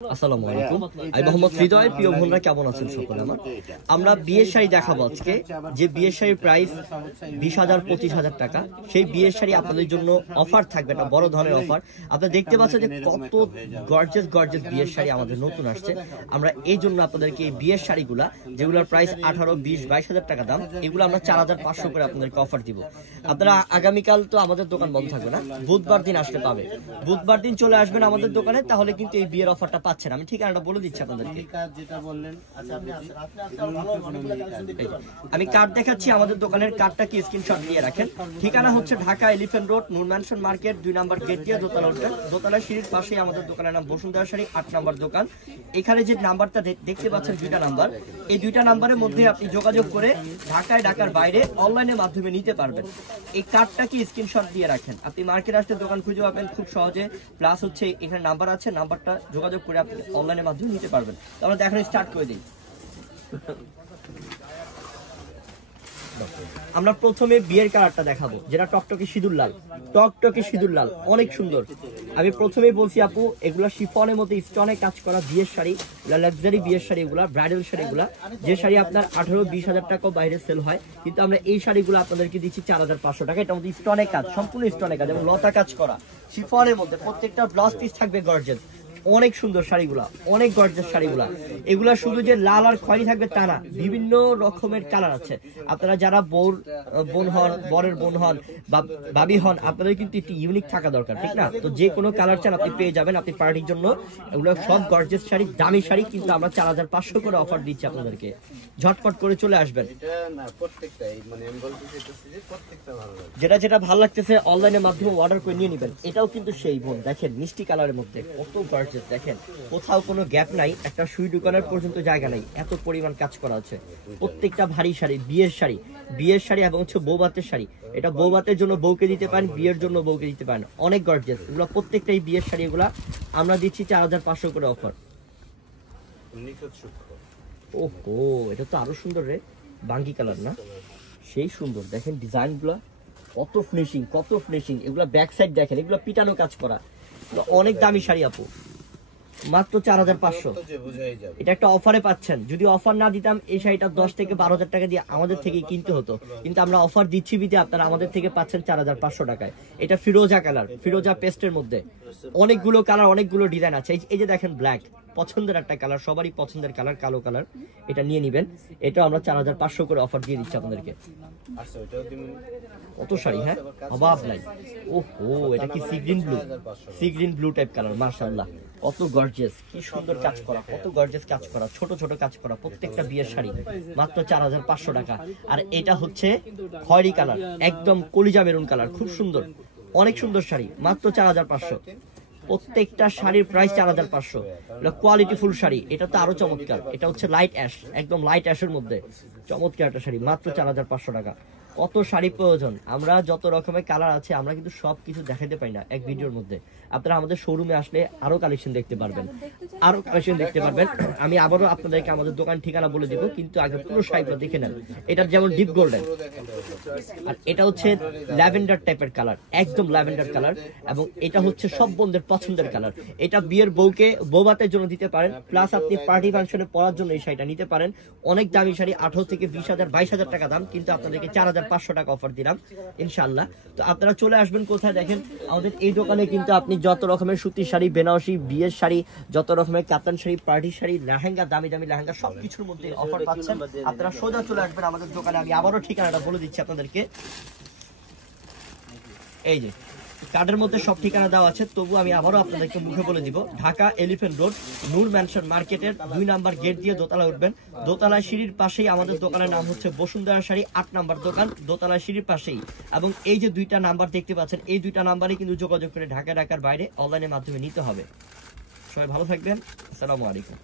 আসসালামু আলাইকুম। আমি মোহাম্মদ হৃদয়। প্রিয় বোনরা কেমন আছেন সকলে? আমরা বিয়ের শাড়ি দেখাবো আজকে, যে বিয়ের শাড়ির প্রাইস 20,000 25,000 টাকা। সেই বিয়ের শাড়ি আপনাদের জন্য অফার থাকবে, না বড় ধরনের অফার। আপনারা দেখতে পাচ্ছেন যে কত গর্জিয়াস গর্জিয়াস বিয়ের শাড়ি আমাদের নতুন আসছে। আমরা এই জন্য আপনাদেরকে এই বিয়ের শাড়িগুলা, যেগুলোর প্রাইস 18, 20, 22,000 টাকা দাম, এগুলো আমরা 4,500 করে আপনাদেরকে অফার দিব। আপনারা আগামীকাল তো আমাদের দোকান বন্ধ থাকবে না, বুধবার দিন আসলে পাবে। বুধবার দিন চলে আসবেন আমাদের দোকানে, তাহলে কিন্তু এই বিয়ের অফারটা পাচ্ছেন। আমি ঠিকানাটা বলে দিচ্ছি আপনাদেরকে। আমি কার্ড দেখাচ্ছি আমাদের দোকানের, কার্ডটা কি স্ক্রিনশট দিয়ে রাখেন। ঠিকানা হচ্ছে ঢাকা এলিফ্যান্ট রোড, নূর ম্যানশন মার্কেট, 2 নম্বর গেট দিয়ে দোতলা উঠবেন। দোতলা সিঁড়ির পাশেই আমাদের দোকানের নাম বসুন্ধরা শাড়ি, 8 নম্বর দোকান। এখানে যে নাম্বারটা দেখতে পাচ্ছেন, 2টা নাম্বার, এই 2টা নাম্বারের মধ্যে আপনি যোগাযোগ করে ঢাকার বাইরে অনলাইনের মাধ্যমে নিতে পারবেন। এই কার্ডটা কি স্ক্রিনশট দিয়ে রাখেন। আপনি মার্কেট আসলে দোকান খুঁজে পাবেন খুব সহজে। প্লাস হচ্ছে এখানে নাম্বার আছে, নাম্বারটা যোগাযোগ করে আপনি অনলাইনের মাধ্যমে নিতে পারবেন। তো আমরা এখন স্টার্ট করে দিই। আমরা প্রথমে বিয়ের কালারটা দেখাবো, যেটা টকটকে সিঁদুর লাল। টকটকে সিঁদুর লাল অনেক সুন্দর। আমি প্রথমেই বলছি আপু, এগুলা শিফনের মধ্যে স্টোনে কাজ করা বিয়ের শাড়ি, লাক্সারি বিয়ের শাড়ি, এগুলা ব্রাইডাল শাড়ি। এগুলা যে শাড়ি আপনার 18-20,000 টাকা বাইরে সেল হয়, কিন্তু আমরা এই শাড়িগুলো আপনাদেরকে দিচ্ছি 4,500 টাকা। এটা মধ্যে স্টোনে কাজ, সম্পূর্ণ স্টোনে কাজ এবং লতা কাজ করা শিফনের মধ্যে। প্রত্যেকটা ব্লাউজ পিস থাকবে গর্জিয়াস, অনেক সুন্দর শাড়িগুলা, অনেক গর্জিয়াস শাড়িগুলা। এগুলা শুধু যে লাল আর খয়েরি থাকবে তা না, বিভিন্ন রকমের কালার আছে। আপনারা যারা বোন হন, বরের বোন হন বা ভাবি হন, আপনাদের কিন্তু একটু ইউনিক থাকা দরকার, ঠিক না? তো যে কোনো কালার চান আপনি পেয়ে যাবেন আপনি পার্টির জন্য। এগুলো সব গর্জিয়াস শাড়ি, দামি শাড়ি, কিন্তু আমরা 4,500 করে অফার দিচ্ছি আপনাদেরকে। ঝটপট করে চলে আসবেন। যেটা যেটা ভালো লাগতেছে অনলাইনের মাধ্যমে অর্ডার করে নিয়ে নেবেন। এটাও কিন্তু সেই বোন, দেখেন মিষ্টি কালারের মধ্যে কত গর্জিয়াস, দেখেন কোথাও কোনো গ্যাপ নাই, একটা সুই দোকানের পর্যন্ত জায়গা নাই, এত পরিমাণ কাজ করা আছে। প্রত্যেকটা ভারী শাড়ি, বিয়ের শাড়ি এবং হচ্ছে বৌভাতের শাড়ি। এটা বৌভাতের জন্য বউকে দিতে পারেন, বিয়ের জন্য বউকে দিতে পারেন, অনেক গর্জিয়াস। এগুলো প্রত্যেকটাই বিয়ের শাড়ি, এগুলা আমরা দিচ্ছি 4,500 করে অফার। ওহো, এটা তো আরো সুন্দর রে, বাঙ্গি কালার না, সেই সুন্দর। দেখেন ডিজাইন গুলা কত ফিনিশিং, কত ফিনিশিং। এগুলা ব্যাক সাইড দেখেন, এগুলো পিটানো কাজ করা, অনেক দামি শাড়ি আপু, মাত্র 4,500। এটা একটা অফারে পাচ্ছেন। যদি অফার না দিতাম এই শাড়িটা 10 থেকে 12,000 টাকা দিয়ে আমাদের থেকে কিনতে হতো, কিন্তু আমরা অফার দিচ্ছি বিধে আপনারা আমাদের থেকে পাচ্ছেন 4,500 টাকায়। এটা ফিরোজা কালার, ফিরোজা পেস্টের মধ্যে অনেকগুলো কালার, অনেকগুলো ডিজাইন আছে। এই যে দেখেন ব্ল্যাক, পছন্দের একটা কালার, সবারই পছন্দের কালার, কালো কালার। এটা নিয়ে নিবেন। এটা আমরা 4,500 করে অফার দিয়ে দিচ্ছি আপনাদেরকে। কত শাড়ি, হ্যাঁ অভাব নাই। ওহো, এটা কি sea green blue type colour, মাশাআল্লাহ কত গর্জিয়াস, কি সুন্দর কাজ করা, কত গর্জিয়াস কাজ করা, ছোট ছোট কাজ করা। প্রত্যেকটা বিয়ের শাড়ি মাত্র 4,500 টাকা। আর এটা হচ্ছে খয়েরি কালার, একদম কলিজা মেরুন কালার, খুব সুন্দর, অনেক সুন্দর শাড়ি, মাত্র 4,500। প্রত্যেকটা শাড়ির প্রাইস 4,500। Quality full sari. এটা তো আরো চমৎকার, এটা হচ্ছে লাইট অ্যাশ, একদম লাইট অ্যাশের মধ্যে চমৎকার একটা শাড়ি, মাত্র 4,500 টাকা। কত শাড়ি প্রয়োজন, আমরা যত রকমের কালার আছে আমরা কিন্তু সবকিছু দেখাতে পাই না এক ভিডিওর মধ্যে। আপনারা আমাদের শোরুমে আসলে আরো কালেকশন দেখতে পারবেন, আরো কালেকশন দেখতে পারবেন। আমি আবারও আপনাদেরকে আমাদের দোকান ঠিকানা বলে দিব, কিন্তু আগে পুরো শাড়িটা দেখে নেন। এটা যেমন ডিপ গোল্ডেন, আর এটা হচ্ছে ল্যাভেন্ডার টাইপের কালার, একদম ল্যাভেন্ডার কালার। এবং এটা হচ্ছে সব বোনদের পছন্দের কালার। এটা বিয়ের বউকে বৌভাতের জন্য দিতে পারেন, প্লাস আপনি পার্টি ফাংশনে পরার জন্য এই শাড়িটা নিতে পারেন। অনেক দামি শাড়ি, 18 থেকে 20,000 22,000 টাকা দাম, কিন্তু আপনাদেরকে 4,500 টাকা অফার দিলাম ইনশাআল্লাহ। তো আপনারা চলে আসবেন কোথায়, দেখেন আমাদের এই দোকানে কিন্তু আপনি যত রকমের সুতির শাড়ি, বেনারসি, বিয়ের শাড়ি, যত রকমের কাতান শাড়ি, পার্টি শাড়ি, লেহেঙ্গা, দামি দামি লেহেঙ্গা, সবকিছুর মধ্যে অফার পাচ্ছেন। আপনারা সোজা চলে আসবেন আমাদের দোকানে। আমি আবারও ঠিকানাটা বলে দিচ্ছি আপনাদেরকে। এই যে কার্ডের মধ্যে সব ঠিকানা দেওয়া আছে, তবু আমি আবারও আপনাদেরকে মুখে বলে দিব। ঢাকা এলিফ্যান্ট রোড, নূর ম্যানশন মার্কেটের 2 নম্বর গেট দিয়ে দোতলা উঠবেন। দোতলায় সিঁড়ির পাশেই আমাদের দোকানের নাম হচ্ছে বসুন্ধরা শাড়ি, 8 নম্বর দোকান, দোতলায় সিঁড়ির পাশেই। এবং এই যে 2টা নাম্বার দেখতে পাচ্ছেন, এই 2টা নাম্বারে কিন্তু যোগাযোগ করে ঢাকার বাইরে অনলাইনের মাধ্যমে নিতে হবে। সবাই ভালো থাকবেন, আসসালামু আলাইকুম।